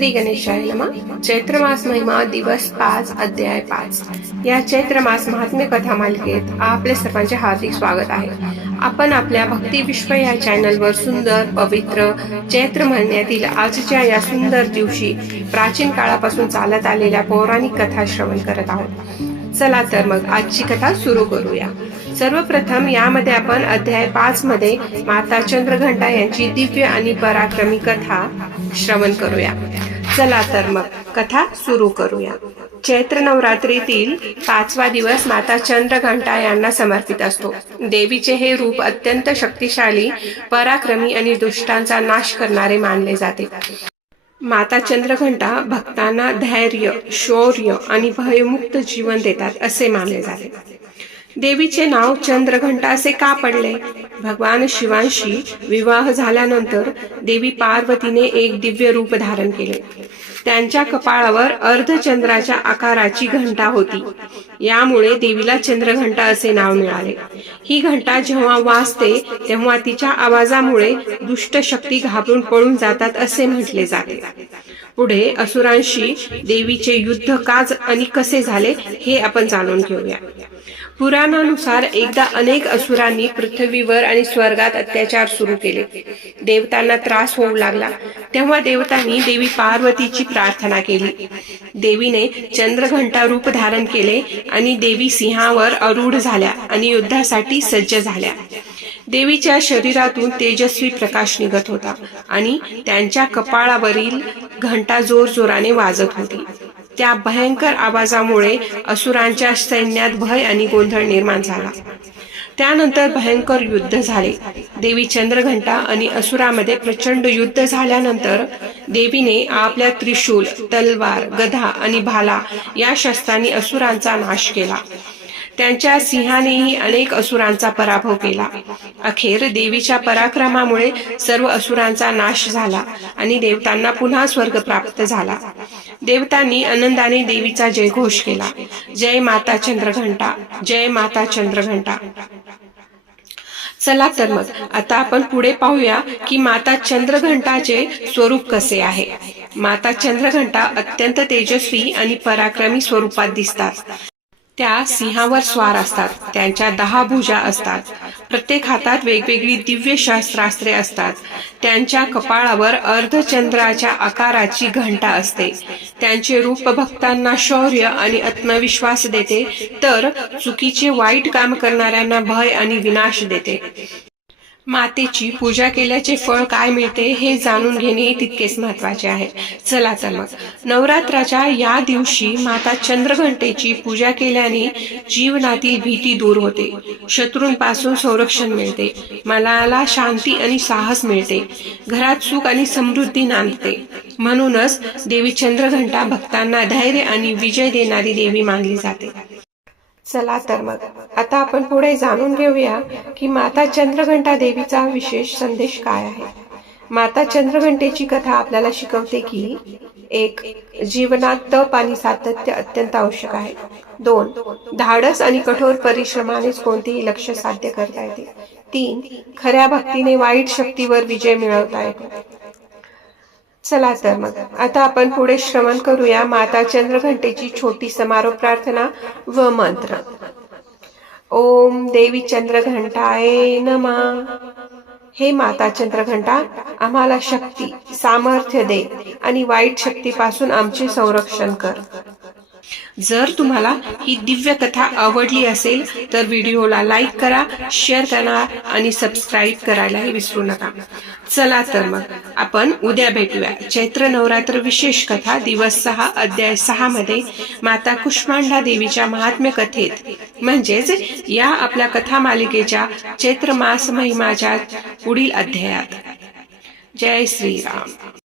श्री गणेशाय नमः। चैत्र मास महिमा दिवस 5 अध्याय 5 या चैत्र मास महात्म्य कथा मालिकेत आपले सर्वांचे हार्दिक स्वागत आहे। आपण आपल्या भक्ती विश्व या चॅनलवर सुंदर पवित्र चैत्र महिन्यातील आजच्या या सुंदर दिवशी प्राचीन काळापासून चालत आलेल्या पौराणिक कथा श्रवण करत आहोत। चला तर मग आजची कथा सुरू करूया। सर्वप्रथम यामध्ये आपण अध्याय 5 मध्ये माता चंद्रघंटा यांची दिव्य आणि पराक्रमी कथा श्रवण करूया। चला तर मग कथा सुरू करूया। चैत्र नवरात्रीतील 5वा दिवस माता चंद्रघंटा यांना समर्पित असतो। देवीचे हे रूप अत्यंत शक्तिशाली, पराक्रमी आणि दुष्टांचा नाश करणारे मानले जाते। माता चंद्रघंटा भक्तांना धैर्य, शौर्य आणि भयमुक्त जीवन देतात असे मानले जाते। देवीचे नाव चंद्रघंटा असे का पडले? भगवान शिवांशी विवाह झाल्यानंतर देवी पार्वतीने एक दिव्य रूप धारण केले। त्यांच्या कपाळावर अर्धचंद्राच्या आकाराची घंटा होती, यामुळे देवीला चंद्रघंटा असे नाव मिळाले। ही घंटा जेव्हा वाजते तेव्हा तिच्या आवाजामुळे दुष्ट शक्ती घाबरून पळून जातात असे म्हटले जाते। पुढे असुरांशी देवीचे युद्ध का आणि कसे झाले हे आपण जाणून घेऊया। पुराणानुसार एकदा अनेक असुरांनी पृथ्वीवर आणि स्वर्गात अत्याचार सुरू केले। देवतांना त्रास होऊ लागला, तेव्हा देवतांनी देवी पार्वतीची प्रार्थना केली। देवीने चंद्रघंटा रूप धारण केले आणि देवी सिंहावर आरूढ झाल्या आणि युद्धासाठी सज्ज झाल्या। देवीच्या शरीरातून तेजस्वी प्रकाश निघत होता आणि त्यांच्या कपाळावरील घंटा जोरजोराने वाजत होती। त्या भयंकर आवाजामुळे असुरांच्या सैन्यात भय आणि गोंधळ निर्माण झाला। त्यानंतर भयंकर युद्ध झाले। देवी चंद्रघंटा आणि असुरामध्ये प्रचंड युद्ध झाल्यानंतर देवीने आपल्या त्रिशूल, तलवार, गदा आणि भाला या शस्त्रांनी असुरांचा नाश केला। त्यांच्या सिंहानेही अनेक असुरांचा पराभव केला। अखेर देवीच्या पराक्रमामुळे सर्व असुरांचा नाश झाला आणि देवतांना पुन्हा स्वर्ग प्राप्त झाला। देवतांनी आनंदाने देवीचा जयघोष केला। जय माता चंद्रघंटा, जय माता चंद्रघंटा। चला तर मग आता आपण पुढे पाहूया की माता चंद्रघंटाचे स्वरूप कसे आहे। माता चंद्रघंटा अत्यंत तेजस्वी आणि पराक्रमी स्वरूपात दिसतात। त्या सिंहावर स्वार असतात। त्यांच्या 10 भुजा असतात। प्रत्येक हातात वेगवेगळी दिव्य शस्त्रास्त्रे असतात। त्यांच्या कपाळावर अर्धचंद्राच्या आकाराची घंटा असते। त्यांचे रूप भक्तांना शौर्य आणि आत्मविश्वास देते, तर चुकीचे वाईट काम करणाऱ्यांना भय आणि विनाश देते। मातेची पूजा केल्याचे फळ काय मिळते हे जाणून घेणे तितकेच महत्वाचे आहे। चला तर मग नवरात्राच्या या दिवशी माता चंद्रघंटेची पूजा केल्याने जीवनातील भीती दूर होते, शत्रूंपासून संरक्षण मिळते, मनाला शांती आणि साहस मिळते, घरात सुख आणि समृद्धी नांदते। म्हणूनच देवी चंद्रघंटा भक्तांना धैर्य आणि विजय देणारी देवी मानली जाते। चला तर मग आता आपण पुढे जाणून घेऊया की माता चंद्रघंटा देवीचा विशेष संदेश काय आहे। माता चंद्रघंटेची कथा आपल्याला शिकवते की 1. जीवनात तप आणि सातत्य अत्यंत आवश्यक आहे। 2. धाडस आणि कठोर परिश्रमानेच कोणतेही लक्ष्य साध्य करता येते। 3. खऱ्या भक्तीने वाईट शक्तीवर विजय मिळवता येतो। चला तर मग आता आपण पुढे श्रवण करूया माता चंद्रघंटेची छोटी समारोप प्रार्थना व मंत्र। ओम देवी चंद्रघंटाय नमः। हे माता चंद्रघंटा, आम्हाला शक्ती, सामर्थ्य दे आणि वाईट शक्तीपासून आमचे संरक्षण कर। जर तुम्हाला ही दिव्य कथा आवडली असेल तर व्हिडिओला लाईक करा, शेअर करा आणि सबस्क्राईब करायलाही विसरू नका। चला तर मग आपण उद्या भेटूया। चैत्र नवरात्र विशेष कथा दिवस 6 अध्याय 6 मध्ये माता कुष्मांडा देवीच्या महात्म्य कथेत म्हणजेच या आपल्या कथा मालिकेच्या चैत्र मास महिमाच्या पुढील अध्यायात। जय श्रीराम।